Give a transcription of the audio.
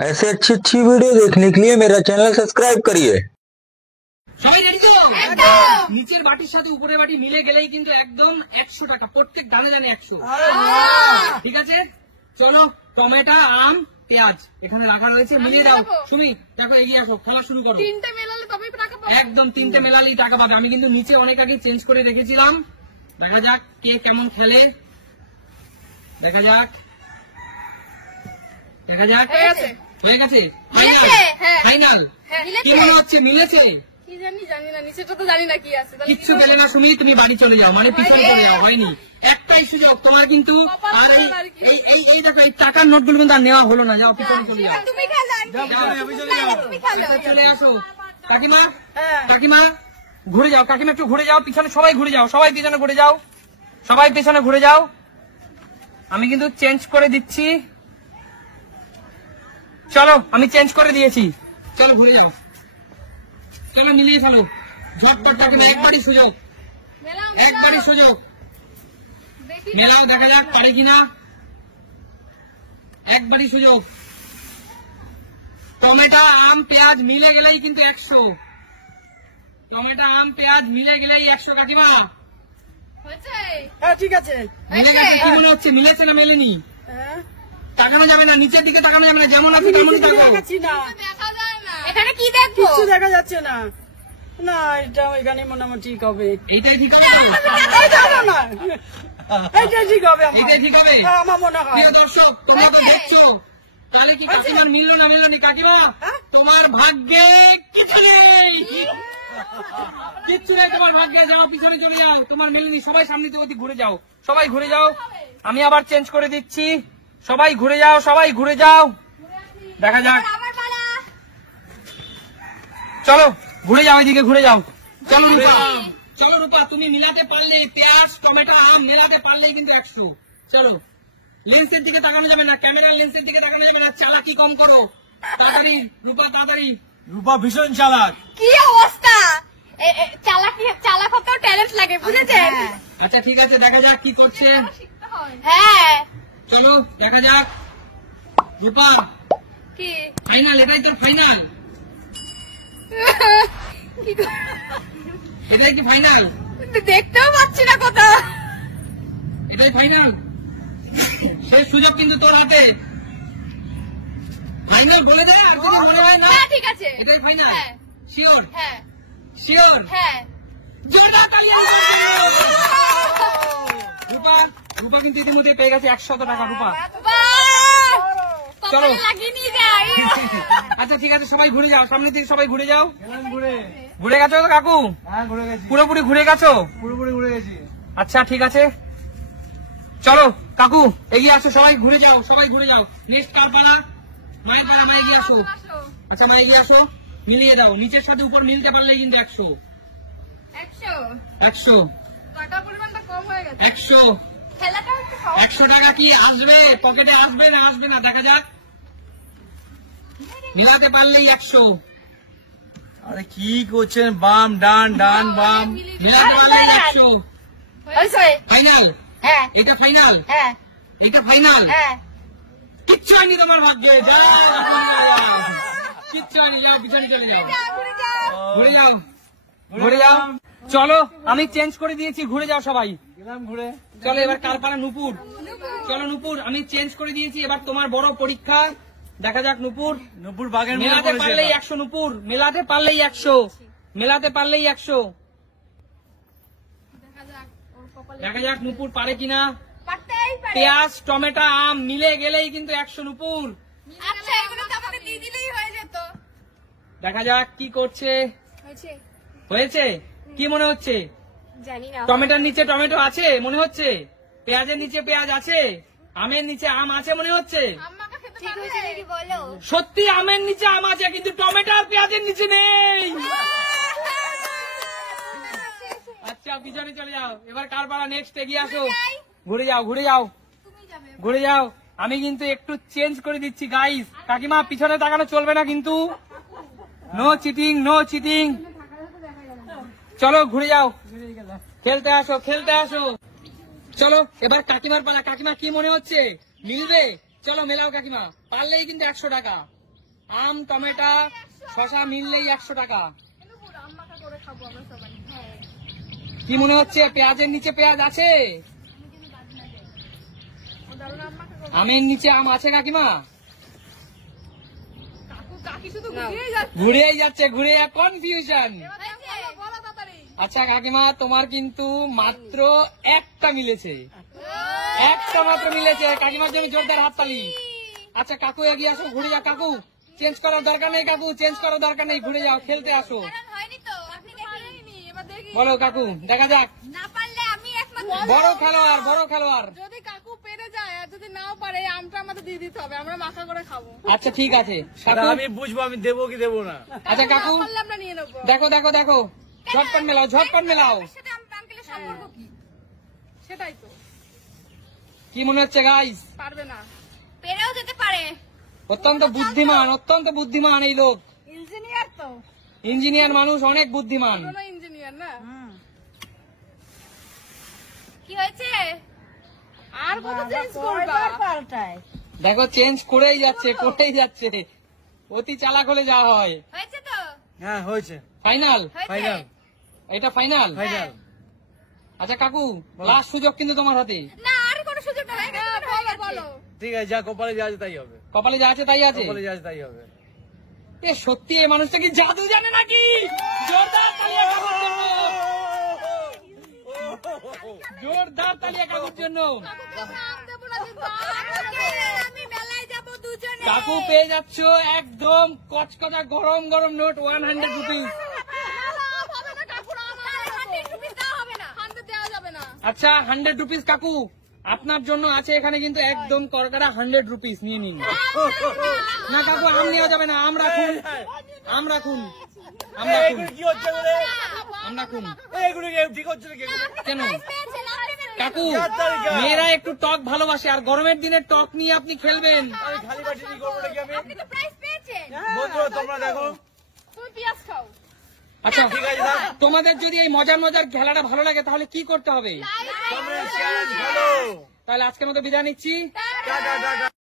ऐसे अच्छी अच्छी वीडियो देखने के लिए मेरा चैनल सब्सक्राइब करिए। সবাই রেডি তো? একদম। নিচের বাটির সাথে উপরের বাটি মিলে গেলেই কিন্তু একদম 100 টাকা, প্রত্যেক দানে দানে 100। ঠিক আছে, চলো টমেটো, আম, পেঁয়াজ এখানে রাখা রয়েছে, মিলিয়ে দাও। সুমি দেখো, এগিয়ে আসো, খেলা শুরু করো। তিনটে মেলালে তবেই টাকা পাবো। একদম তিনটে মেলালেই টাকা পাবে। আমি কিন্তু নিচে অনেক আগে চেঞ্জ করে রেখেছিলাম, দেখা যাক কে কেমন খেলে। দেখা যাক দেখা যাক হয়ে গেছে ফাইনাল। কি মনে হচ্ছে, মিলেছে? কি জানি না, নিচেটা তো জানি না কি আছে। কিচ্ছু পেলে না সুমি, তুমি বাড়ি চলে যাও, মানে পিছনে চলে যাও। হয়নি, একটাই সুযোগ তোমার কিন্তু। আর এই দেখো, এই টাকার নোটগুলো কিন্তু আর নেওয়া হলো না, যাও পিছনে চলে যাও। চলে আসো কাকিমা, কাকিমা ঘুরে যাও, কাকিমা একটু ঘুরে যাও পিছনে, সবাই ঘুরে যাও, সবাই পিছনে ঘুরে যাও, সবাই পিছনে ঘুরে যাও। আমি কিন্তু চেঞ্জ করে দিচ্ছি, চলো আমি চেঞ্জ করে দিয়েছি, চলো ঘুরে যাও, চলো মিলিয়ে ফেলো ঝটপট। কাকিমা একবারই সুযোগ, একবারই সুযোগ, মেলাও দেখা যাক পারে কিনা, একবারই সুযোগ। টমেটো, আম, পেঁয়াজ মিলে গেলেই কিন্তু 100। টমেটো, আম, পেঁয়াজ মিলে গেলেই 100। কাকিমা ঠিক আছে, মিলে গেছে? কি মনে হচ্ছে, মিলেছে না মেলেনি? তাকানো যাবে না, নিচের দিকে তাকানো যাবে না, যেমন আছে তেমনই থাকো। এখানে কি দেখবো? কিছু দেখা যাচ্ছে না। না, এটা এখানে মোটামুটি ঠিক হবে। এইটাই ঠিক হবে, না এইটাই ঠিক হবে, এইটাই ঠিক হবে আমার মনে হয়। প্রিয় দর্শক, তোমরা তো দেখছো, তাহলে কি কাকিমার মিললো না মিললো নি? কাকিমা তোমার ভাগ্যে কিছু নেই, কিচ্ছু নেই তোমার ভাগ্যে, যাও পিছনে চলে যাও, তোমার মেলেনি। সবাই সামনে থেকে ঘুরে যাও, সবাই ঘুরে যাও, আমি আবার চেঞ্জ করে দিচ্ছি, সবাই ঘুরে যাও, সবাই ঘুরে যাও। দেখা যাক, চলো ঘুরে যাও, এদিকে ঘুরে যাও। চলো রূপা, চলো রূপা, তুমি মিলাতে পারলে, পেঁয়াজ, টমেটো, আম মেলাতে পারলেই কিন্তু 100। চলো, লেন্সের দিকে তাকানো যাবে না, ক্যামেরার লেন্সের দিকে তাকানো যাবে না, চালাকি কম করো, তাড়াতাড়ি রূপা, তাড়াতাড়ি। রূপা ভীষণ চালাক। কি অবস্থা! চালাক হতেও ট্যালেন্ট লাগে, বুঝেছেন? আচ্ছা ঠিক আছে, দেখা যাক কি করছে। হ্যাঁ, চলো দেখা যাক। রূপা কি ফাইনাল, এটাই তো ফাইনাল, এটাই কি ফাইনাল? দেখতেও পাচ্ছি না কোথাও। এটাই ফাইনাল, সেই সুযোগ কিন্তু তোর হাতে। ফাইনাল বলে দেয়, আর কিছু মনে হয় না? হ্যাঁ, ঠিক আছে, এটাই ফাইনাল, হ্যাঁ। শিওর? হ্যাঁ, শিওর? হ্যাঁ। রূপা, রূপা কিন্তু ইতিমধ্যে পেয়ে গেছে 100 টাকা। রূপা চলো, লাগিয়ে নিয়ে যাই। আচ্ছা ঠিক আছে, সবাই ঘুরে যাও, সামনের দিকে সবাই ঘুরে যাও। ঘুরে ঘুরে গেছো তো কাকু? হ্যাঁ ঘুরে গেছি, পুরোপুরি ঘুরে গেছো? পুরোপুরি ঘুরে গেছি। আচ্ছা ঠিক আছে, চলো কাকু এগিয়ে আসো, সবাই ঘুরে যাও, সবাই ঘুরে যাও। নেক্সট কার পালা? মায়ের পালা, মা এগিয়ে আসো। আচ্ছা মা এগিয়ে আসো, মিলিয়ে দাও, নিচের সাথে উপর মিলতে পারলে কিন্তু 100। 100 টাকা পরিমাণটা কম হয়ে গেছে। 100 খেলাটা একটু কম। 100 টাকা কি আসবে পকেটে, আসবে না আসবে না দেখা যাক। মিলাতে পারলেই 100, আরে কি করছেন, বাম ডান ডান বাম। মিলাতে পারলেই 100। হয়েছে? ফাইনাল, হ্যাঁ, এটা ফাইনাল, হ্যাঁ, এটা ফাইনাল। হ্যাঁ। কিচ্ছু হয়নি তোমার ভাগ্যে, যাও কিচ্ছু হয়নি, যাও পিছনে চলে যাও, ঘুরে যাও, ঘুরে যাও। চলো আমি চেঞ্জ করে দিয়েছি, ঘুরে যাও সবাই। গেলাম ঘুরে। চলো এবার কার পালা? নুপুর। চলো নুপুর, আমি চেঞ্জ করে দিয়েছি, এবার তোমার বড় পরীক্ষা, দেখা যাক নুপুর। নূপুর বাগের মেলাতে পারলেই 100 নুপুর, মেলাতে পারলেই 100, মেলাতে পারলেই 100। দেখা যাক নুপুর পারে কিনা। পেঁয়াজ, টমেটো, আম মিলে গেলেই কিন্তু 100 নুপুর। আচ্ছা, এগুলো তো আমাদের দিয়ে দিলেই হয়ে যেত। দেখা যাক কি করছে। হয়েছে? হয়েছে? কি মনে হচ্ছে? জানি না। টমেটোর নিচে টমেটো আছে মনে হচ্ছে, পেঁয়াজের নিচে পেঁয়াজ আছে, আমের নিচে আম আছে মনে হচ্ছে। আম্মাকে খেতে ঠিক হয়েছে নাকি বলো? সত্যি আমের নিচে আম আছে, কিন্তু টমেটো আর পেঁয়াজের নিচে নেই। আচ্ছা পিছনে চলে যাও, এবার কার পালা? নেক্সট এগিয়ে আসো, ঘুরে যাও, ঘুরে যাও, ঘুরে যাও। আমি কিন্তু একটু চেঞ্জ করে দিচ্ছি গাইস। কাকিমা পিছনে তাকানো চলবে না কিন্তু, নো চিটিং, নো চিটিং। চলো ঘুরে যাও, খেলতে আসো, খেলতে আসো। চলো এবার কাকিমার পালা। কাকিমা কি মনে হচ্ছে, মিলবে? চলো মেলাও কাকিমা, পারলেই কিন্তু 100 টাকা। আম টমেটো শশা মিললেই 100 টাকা। কি মনে হচ্ছে পেঁয়াজের নিচে পেঁয়াজ আছে? আমের নিচে আম আছে কাকিমা? ঘুরেই যাচ্ছে, ঘুরে কনফিউশন। আচ্ছা কাকিমা, তোমার কিন্তু মাত্র একটা মিলেছে, একটা মাত্র মিলেছে। কাকিমার জন্য জোরদার হাততালি। আচ্ছা কাকু এগিয়ে আসো, ঘুরে যাও। কাকু চেঞ্জ করার দরকার নেই, কাকু চেঞ্জ করার দরকার নেই, ঘুরে যাও, খেলতে আসো। হয়নি তো, আপনি দেখি। বলো কাকু, দেখা যাক। না পারলে আমি একমাত্র বড় খেলোয়াড়, বড় খেলোয়াড়। যদি কাকু পেরে যায় আর যদি নাও পারে এই আমটা আমাদের দিয়ে দিতে হবে, আমরা মাখা করে খাবো। আচ্ছা ঠিক আছে তা কাকু। আমি বুঝবো আমি দেবো কি দেবো না। আচ্ছা কাকু না পারলে আমরা নিয়ে নেবো। দেখো দেখো দেখো, ঝটপট মেলাও, ঝটপট মেলাও। এর সাথে আঙ্কেলের সম্পর্ক কি? সেটাই তো, কি মনে হচ্ছে গাইস? পারবে না। পেরেও যেতে পারে। অত্যন্ত বুদ্ধিমান, অত্যন্ত বুদ্ধিমান এই লোক। ইঞ্জিনিয়ার তো, ইঞ্জিনিয়ার মানুষ, অনেক বুদ্ধিমান। কোনো ইঞ্জিনিয়ার না। কি হয়েছে? আর কত চেঞ্জ করবা? দেখো চেঞ্জ করেই যাচ্ছে, করেই যাচ্ছে। অতি চালাক হলে যা হয়। হয়েছে তো? হ্যাঁ হয়েছে, ফাইনাল, হয়েছে? ফাইনাল এটা ফাইনাল। ফাইনাল। আচ্ছা কাকু, লাস্ট সুযোগ কিন্তু তোমার হাতে। না, আর কোনো সুযোগ না। বলো। ঠিক আছে, যা কপালে যা আছে তাই হবে, কপালে যা আছে তাই আছে। কপালে যা আছে তাই হবে। এ সত্যি এই মানুষটা কি জাদু জানে নাকি? জোরদার তালিয়া কাকুর জন্য, জোরদার তালিয়া কাকুর জন্য। আমি মেলায় যাবো দুজনে। কাকু পেয়ে যাচ্ছ একদম কচকচা গরম গরম নোট 100 রুপিস। আচ্ছা 100 রুপিস কাকু আপনার জন্য আছে এখানে, কিন্তু একদম করকরা 100 রুপিস নিয়ে নিন। না কাকু আম নেওয়া যাবে না, আম রাখুন, আম রাখুন, আম রাখুন, এগুলো কি হচ্ছে বলে? আম রাখুন। এগুলো ঠিক হচ্ছে না, এগুলো কেন কাকু, মেয়েরা একটু টক ভালোবাসে, আর গরমের দিনে টক নিয়ে আপনি খেলবেন। আমি খালি বাটি নিয়ে করবো নাকি আমি? আপনি তো প্রাইজ পেয়েছেন। বন্ধুরা তোমরা দেখো। তুমি পেঁয়াজ খাও। আচ্ছা ঠিক আছে, থাক। তোমাদের যদি এই মজার মজার খেলাটা ভালো লাগে তাহলে কি করতে হবে? Comment share follow. তাহলে আজকের মতো বিদায় নিচ্ছি। Tata tata.